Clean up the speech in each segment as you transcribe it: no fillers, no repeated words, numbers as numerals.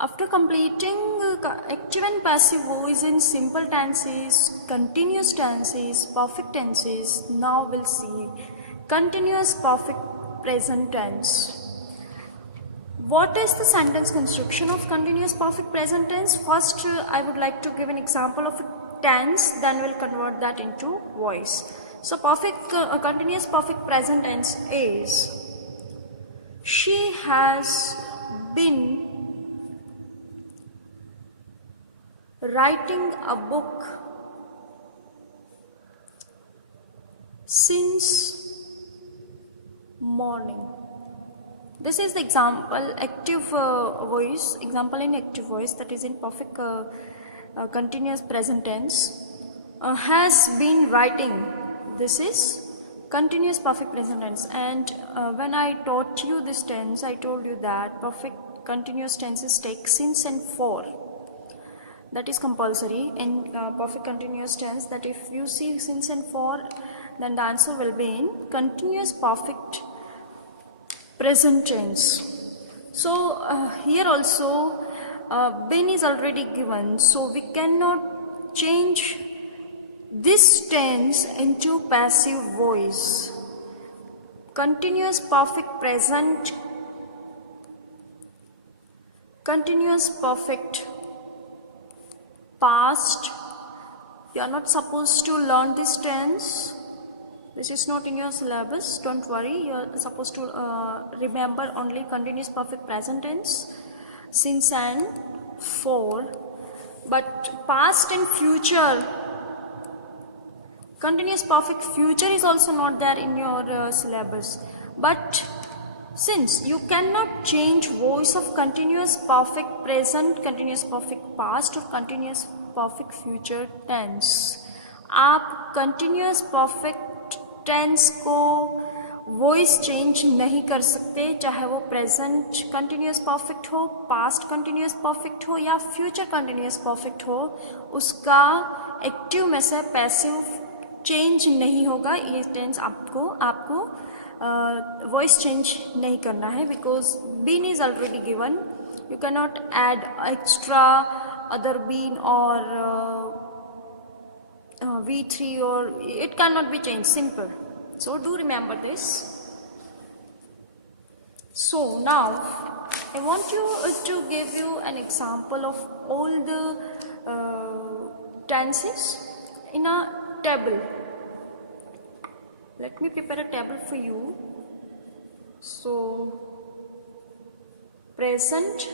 After completing active and passive voice in simple tenses, continuous tenses, perfect tenses, now we'll see continuous perfect present tense. What is the sentence construction of continuous perfect present tense? First, I would like to give an example of a tense, then we'll convert that into voice. So, continuous perfect present tense is she has been writing a book since morning. This is the example active voice, example in active voice, that is in perfect continuous present tense. Has been writing, this is continuous perfect present tense. And when I taught you this tense, I told you that perfect continuous tenses take since and for. That is compulsory in perfect continuous tense, that if you see since and for, then the answer will be in continuous perfect present tense. So here also been is already given, so we cannot change this tense into passive voice. Continuous perfect present, continuous perfect past. You are not supposed to learn this tense. This is not in your syllabus, don't worry. You are supposed to remember only continuous perfect present tense, since and for. But past and future, continuous perfect future is also not there in your syllabus. But since you cannot change voice of continuous perfect present, continuous perfect past or continuous perfect future tense, आप continuous perfect tense को voice change नहीं कर सकते, चाहे वो present continuous perfect हो, past continuous perfect हो या फ्यूचर कंटिन्यूस परफेक्ट हो, उसका एक्टिव में से पैसिव चेंज नहीं होगा. ये टेंस आपको वॉइस चेंज नहीं करना है, because been is already given. You can not add extra other been और V3 or it cannot be changed, simple. So do remember this. So now I want you to give you an example of all the tenses in a table. Let me prepare a table for you. So present,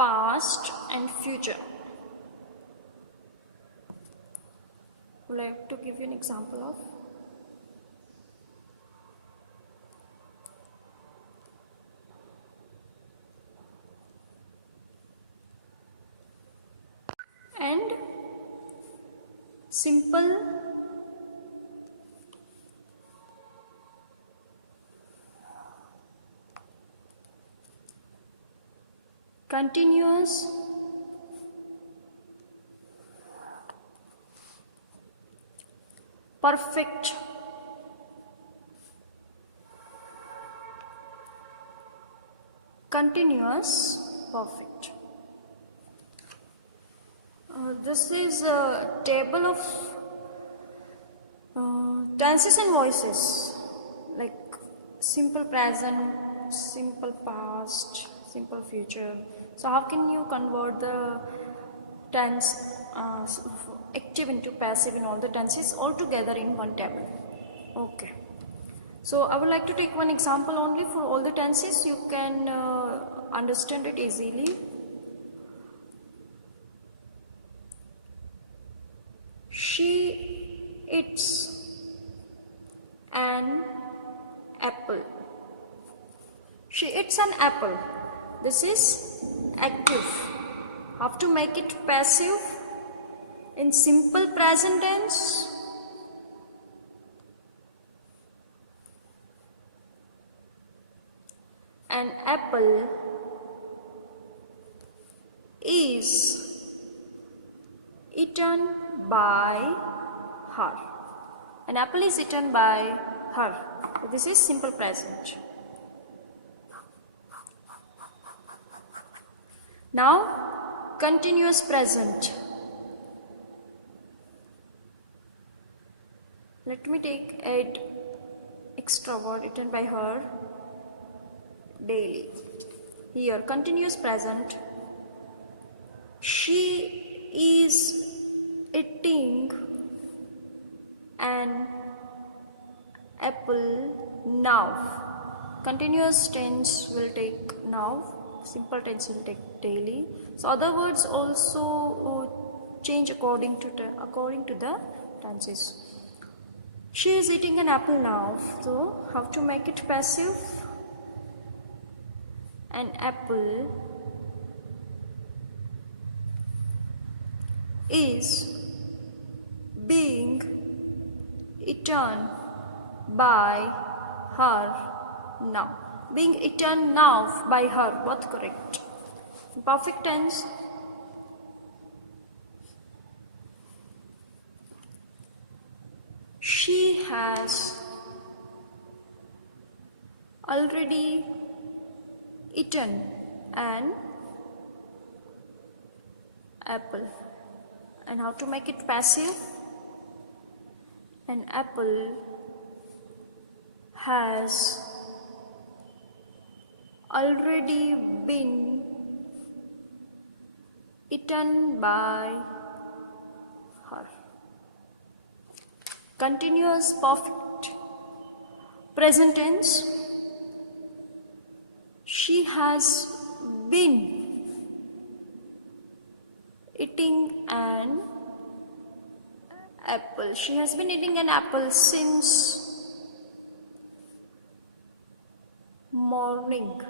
past and future. I would like to give you an example of and simple continuous perfect continuous perfect. This is a table of tenses and voices, like simple present, simple past, simple future. So how can you convert the tense active into passive in all the tenses all together in one table? Okay. So I would like to take one example only for all the tenses. You can understand it easily. She eats an apple. She eats an apple. This is active. Have to make it passive in simple present tense. An apple is eaten by her. An apple is eaten by her. So this is simple present. Now continuous present. Let me take add extra word written by her daily. Here continuous present. She is eating an apple now. Continuous tense will take now. Simple tense will take daily. So other words also change according to the tenses. She is eating an apple now. So how to make it passive? An apple is being eaten by her now. Being eaten now by her, both correct. Perfect tense. She has already eaten an apple. And how to make it passive? An apple has already been eaten by her. Continuous perfect present tense. She has been eating an apple. She has been eating an apple since morning.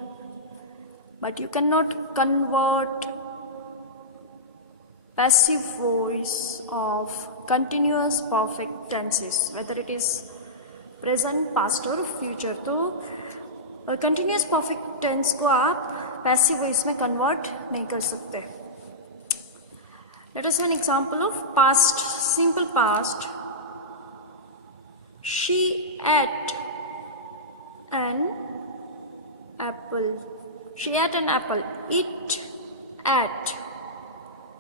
But you cannot convert passive voice of continuous perfect tenses, whether it is present, past or future. तो continuous perfect tense को आप passive voice में convert नहीं कर सकते. Let us have an example of past, simple past. She ate an apple. She ate an apple. It ate.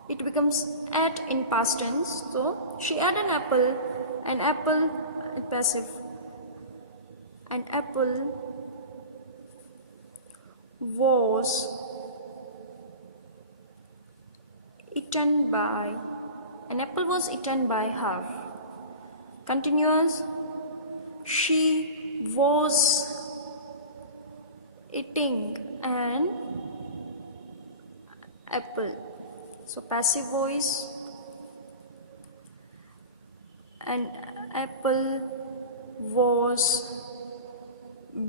It becomes ate in past tense. So she ate an apple. An apple, passive. An apple was eaten by. An apple was eaten by her. Continuous. She was eating an apple. So passive voice. An apple was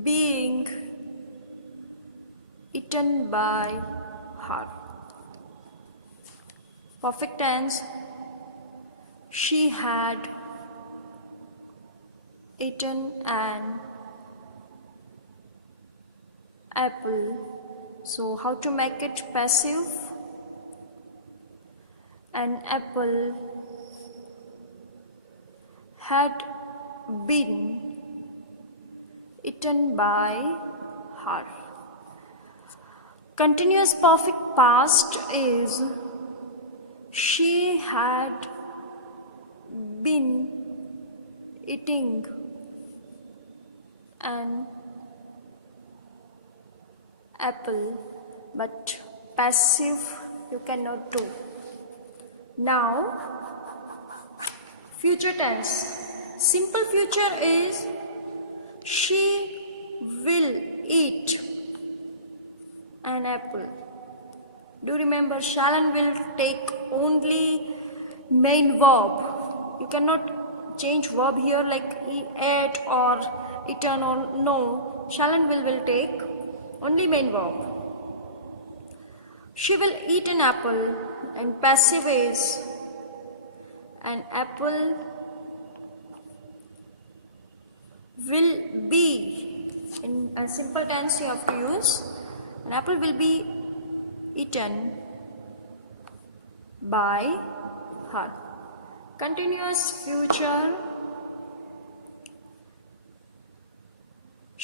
being eaten by her. Perfect tense. She had eaten an apple. So how to make it passive? An apple had been eaten by her. Continuous perfect past is she had been eating an apple, but passive you cannot do. Now, future tense. Simple future is she will eat an apple. Do remember, shall and will take only main verb. You cannot change verb here like ate or eaten or no. Shall and will take only main verb. She will eat an apple, and passive is an apple will be. In a simple tense you have to use an apple will be eaten by her. Continuous future.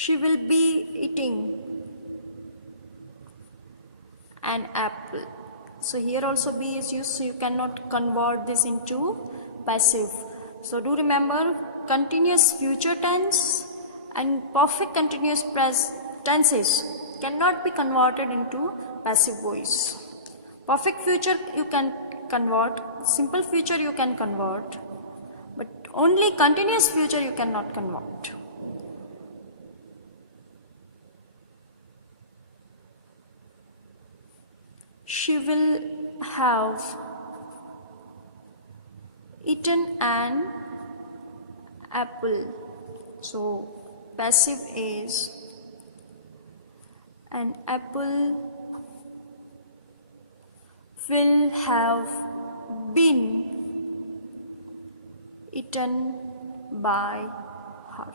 She will be eating an apple. So here also be is used, so you cannot convert this into passive. So do remember, continuous future tense and perfect continuous tenses cannot be converted into passive voice. Perfect future you can convert, simple future you can convert, but only continuous future you cannot convert. She will have eaten an apple. So passive is an apple will have been eaten by her.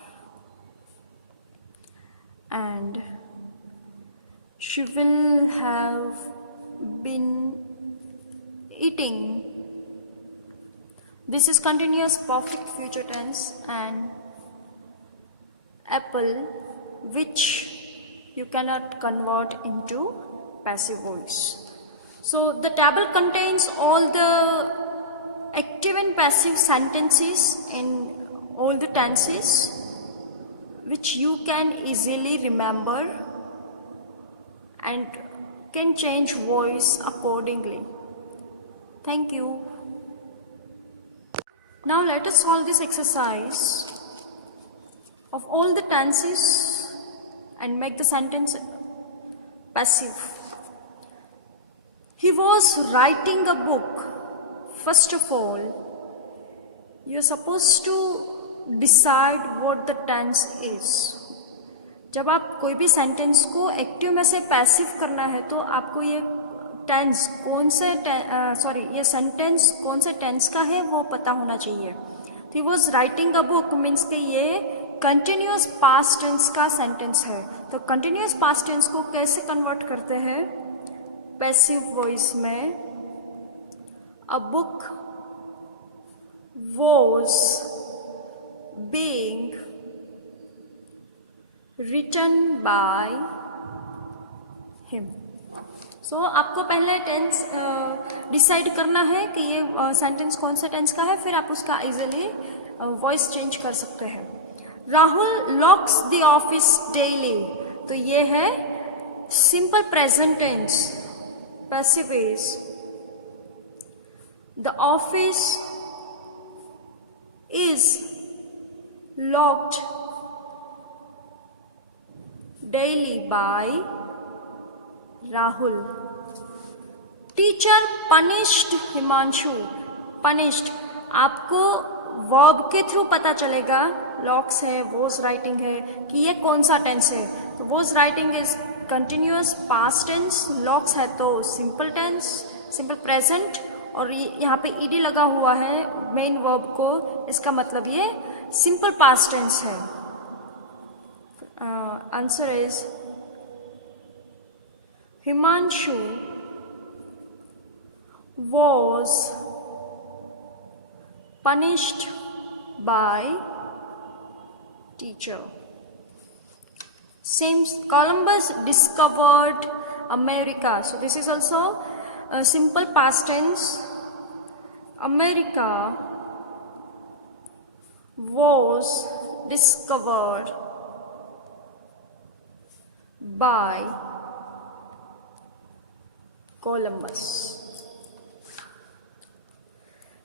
And she will have been eating. This is continuous perfect future tense, and apple, which you cannot convert into passive voice. So the table contains all the active and passive sentences in all the tenses, which you can easily remember and can change voice accordingly. Thank you. Now let us solve this exercise of all the tenses and make the sentence passive. He was writing a book. First of all, you are supposed to decide what the tense is. जब आप कोई भी sentence को active में से passive करना है तो आपको ये टेंस कौन से ये सेंटेंस कौन से टेंस का है वो पता होना चाहिए. तो he was writing a book means कि ये कंटिन्यूस पास्ट टेंस का सेंटेंस है. तो कंटिन्यूस पास्ट टेंस को कैसे कन्वर्ट करते हैं पैसिव वॉइस में. A book was being written by him. So आपको पहले टेंस डिसाइड करना है कि ये सेंटेंस कौन सा टेंस का है, फिर आप उसका इजीली वॉइस चेंज कर सकते हैं. Rahul locks the office daily. तो ये है simple present tense. Passive is the office is locked daily by Rahul. Teacher punished Himanshu. Punished आपको वर्ब के थ्रू पता चलेगा. लॉक्स है, वॉज राइटिंग है, कि ये कौन सा टेंस है. तो was writing is continuous past tense, locks है तो सिंपल टेंस, सिंपल प्रेजेंट, और यहाँ पे ईडी लगा हुआ है मेन वर्ब को, इसका मतलब ये सिंपल पास्ट टेंस है. Answer is Himanshu was punished by teacher. Same, Columbus discovered America. So this is also a simple past tense. America was discovered by Columbus.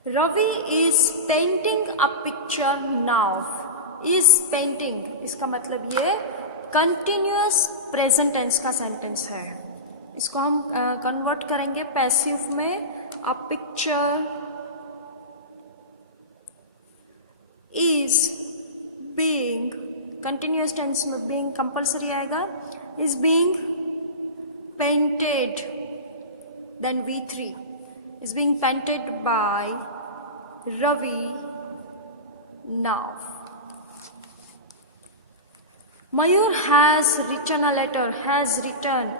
Ravi is painting a picture now. Is painting, इसका मतलब ये continuous present tense का sentence है. इसको हम convert करेंगे passive में. A picture is being, continuous tense में being compulsory आएगा. is being painted, then V3 is being painted by Ravi now. Mayur has written a letter. has written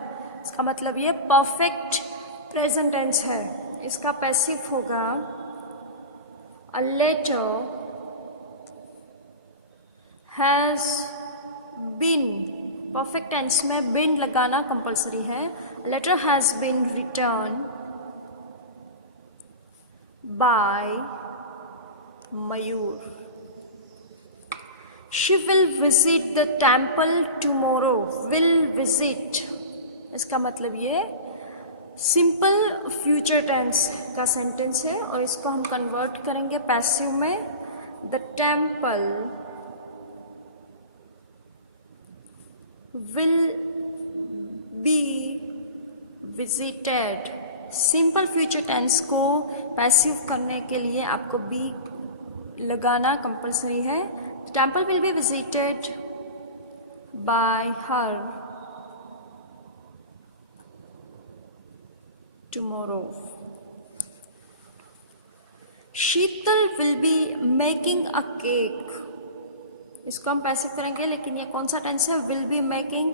इसका मतलब ये perfect present tense है. इसका passive होगा a letter has been, perfect tense में been लगाना compulsory है. Letter has been written by Mayur. She will visit the temple tomorrow. Will visit, इसका मतलब ये सिंपल फ्यूचर टेंस का सेंटेंस है और इसको हम कन्वर्ट करेंगे पैसिव में. The temple will be visited. Simple future tense को पैसिव करने के लिए आपको बी लगाना कंपलसरी है. Temple will be visited by her tomorrow. Sheetal will be making a cake. इसको हम पैसिव करेंगे, लेकिन ये कौन सा टेंस है? will be making,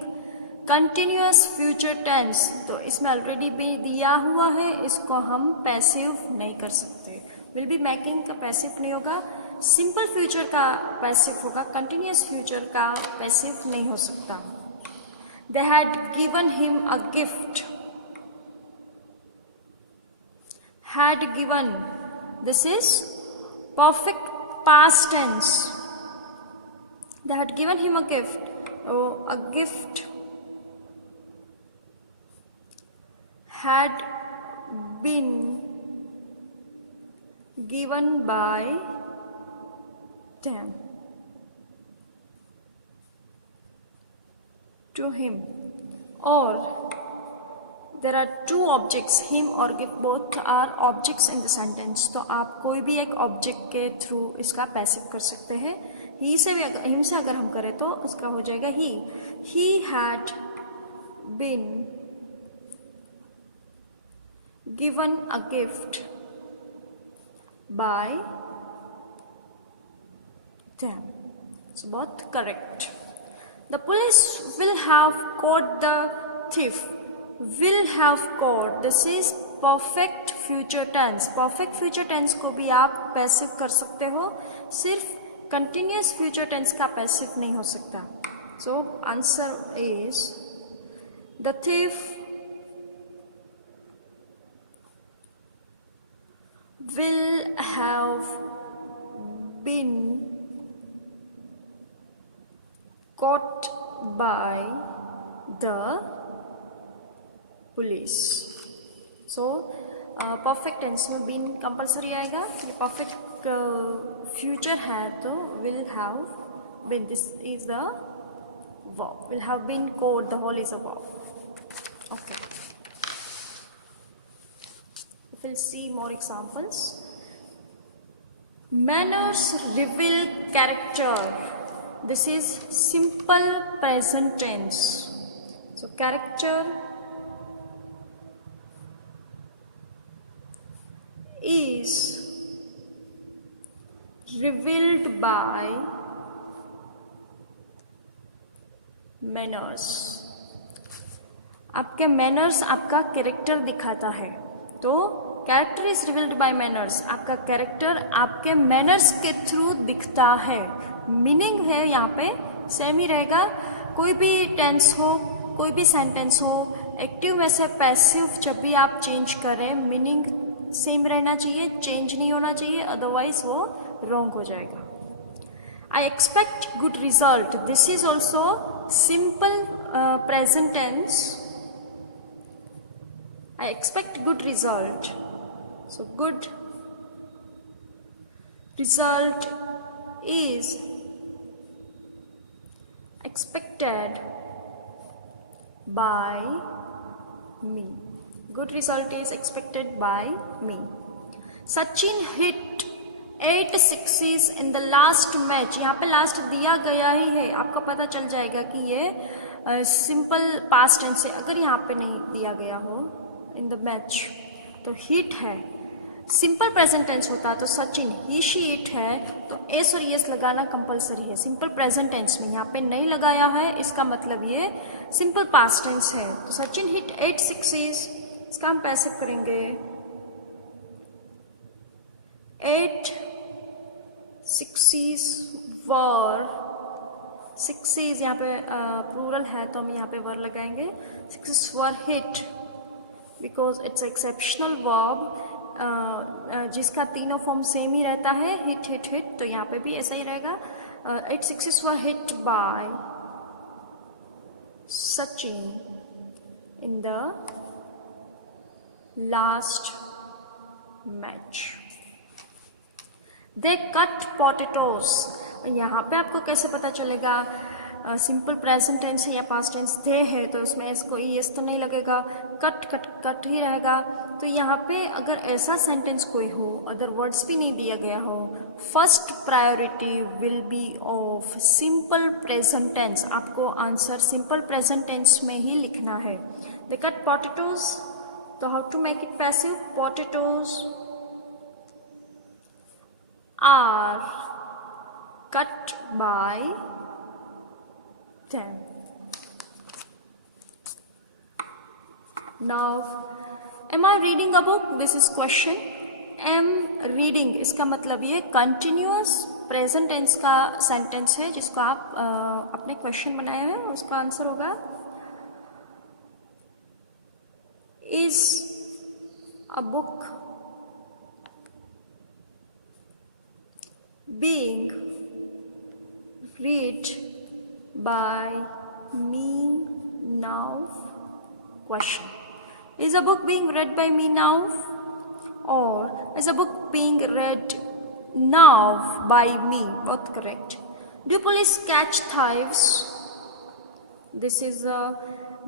continuous future tense, तो इसमें ऑलरेडी भी दिया हुआ है, इसको हम पैसिव नहीं कर सकते. will be making का पैसिव नहीं होगा, सिंपल फ्यूचर का पैसिव होगा, कंटिन्यूअस फ्यूचर का पैसिव नहीं हो सकता. they had given him a gift. had given, this is perfect past tense. They had given him a gift. Oh, a gift had been given by them to him. Or there are two objects, him और gift, both are objects in the sentence. तो आप कोई भी एक object के through इसका passive कर सकते हैं. ही से भी हिम से अगर हम करें तो इसका हो जाएगा he. He had been given a gift by them. So both correct. The police will have caught the thief. will have caught, this is perfect future tense. perfect future tense को भी आप पैसिव कर सकते हो, सिर्फ continuous future tense का passive नहीं हो सकता. so answer is the thief will have been caught by the police. So perfect tense में बीन कंपलसरी आएगा. ये परफेक्ट फ्यूचर है तो will have been, this is the verb. Will have been caught, the whole is a verb. Okay, we'll see more examples. Manners reveal character. This is simple present tense. So character is revealed by manners. आपके manners आपका character दिखाता है, तो character is revealed bye manners. आपका character आपके manners के through दिखता है. मीनिंग है यहाँ पे सेम ही रहेगा. कोई भी टेंस हो, कोई भी सेंटेंस हो, एक्टिव में से पैसिव जब भी आप चेंज करें, मीनिंग सेम रहना चाहिए, चेंज नहीं होना चाहिए, अदरवाइज वो रॉन्ग हो जाएगा. I expect good result. This is also simple present tense. I expect good result. So good result is expected by me. Good result is expected by me. Sachin hit 8 sixes in the last match. यहाँ पे last दिया गया ही है, आपका पता चल जाएगा कि ये सिंपल पास्ट टेंस है. अगर यहाँ पे नहीं दिया गया हो इन द मैच तो हिट है. सिंपल प्रेजेंट टेंस होता तो सचिन ही शी इट है, तो एस और यस लगाना कंपलसरी है. सिंपल प्रेजेंट टेंस में यहाँ पे नहीं लगाया है, इसका मतलब ये सिंपल पास्ट टेंस है. तो सचिन हिट 8 सिक्सेस, इसका हम पैसिव करेंगे 8 sixes were 6s यहाँ पे प्लूरल है तो हम यहाँ पे वर लगाएंगे. 6s were hit because it's exceptional verb जिसका तीनों फॉर्म सेम ही रहता है, हिट हिट हिट, तो यहाँ पे भी ऐसा ही रहेगा. 8 6s were hit by Sachin in the last match. They cut potatoes. यहाँ पे आपको कैसे पता चलेगा सिंपल प्रेजेंट टेंस है या पास्ट टेंस? दे है तो उसमें इसको ईएस तो नहीं लगेगा, कट कट कट ही रहेगा. तो यहाँ पे अगर ऐसा सेंटेंस कोई हो, अदर वर्ड्स भी नहीं दिया गया हो, first priority will be of simple present tense. आपको आंसर सिंपल प्रेजेंट टेंस में ही लिखना है. दे कट पोटैटोज, तो how to make it passive? Potatoes are cut by them. Now, am I reading a book? This is question. Am reading इसका मतलब ये continuous present tense का sentence है जिसको आप अपने question बनाए हैं, उसका आंसर होगा is a book being read by me now? Question. Is a book being read by me now? Or is a book being read now by me? Both correct. Do police catch thieves? This is a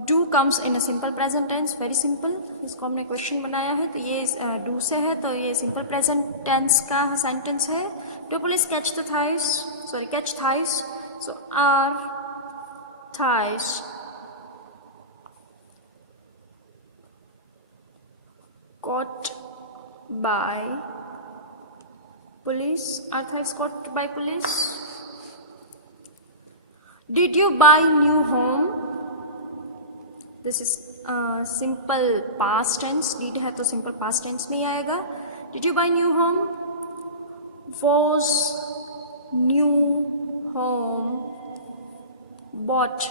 do comes in a simple present tense, very simple. इसको हमने question बनाया है तो ये do से है तो ये सिंपल प्रेजेंट टेंस का सेंटेंस है. Do police catch the thieves? Sorry, catch thieves. So are thieves caught by police? Are thieves caught by police? Did you buy new home? This is simple past tense. Did है तो simple past tense में ही आएगा. Did you buy new home? Was new home bought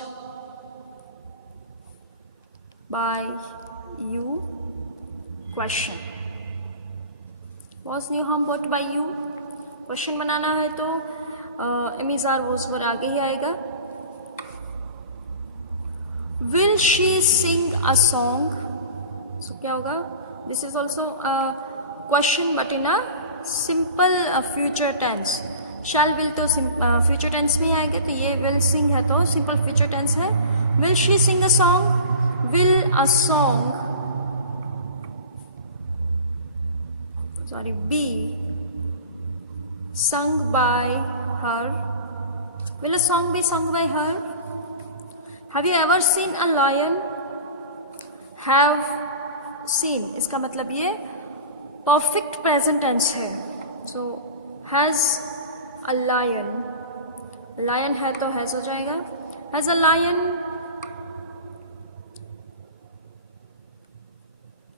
by you? Question. Was new home bought by you? Question बनाना है तो एमिजार was पर आगे ही आएगा. Will she sing a song? So क्या होगा? This is also a question but in a simple future tense. Shall will तो future tense में आएगा तो ये will sing है तो simple future tense है. Will she sing a song? Will a song be sung by her? Will a song be sung by her? Have you ever seen a lion? Have seen इसका मतलब ये perfect present tense है. So has a lion, lion है तो has हो जाएगा. Has a lion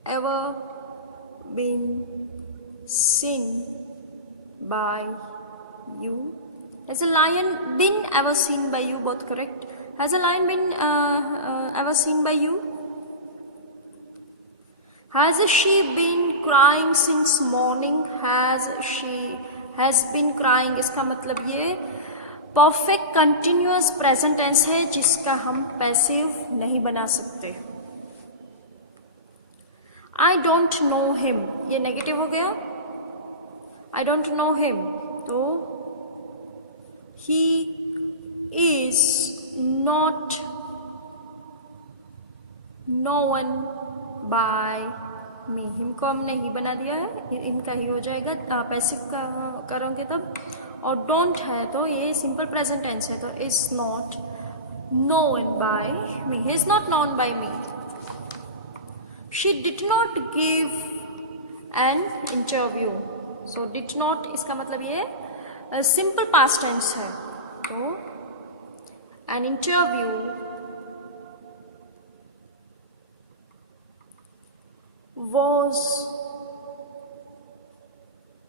ever been seen by you? Has a lion been ever seen by you? Both correct. Has a lion been ever seen by you? Has she been crying since morning? Has been crying इसका मतलब ये perfect continuous present tense है जिसका हम passive नहीं बना सकते. I don't know him, ये नेगेटिव हो गया. I don't know him तो he is not known by me. him को हमने ही बना दिया है, इनका ही हो जाएगा. पैसिव का करोगे तब. और don't है तो ये सिंपल प्रेजेंट टेंस है तो is not known by me. he is not known by me. She did not give an interview. So did not इसका मतलब ये सिंपल पास्ट टेंस है तो an interview was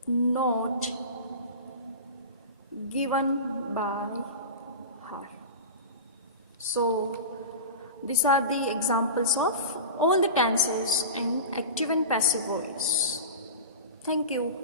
not given by her. So these are the examples of all the tenses in active and passive voice. Thank you.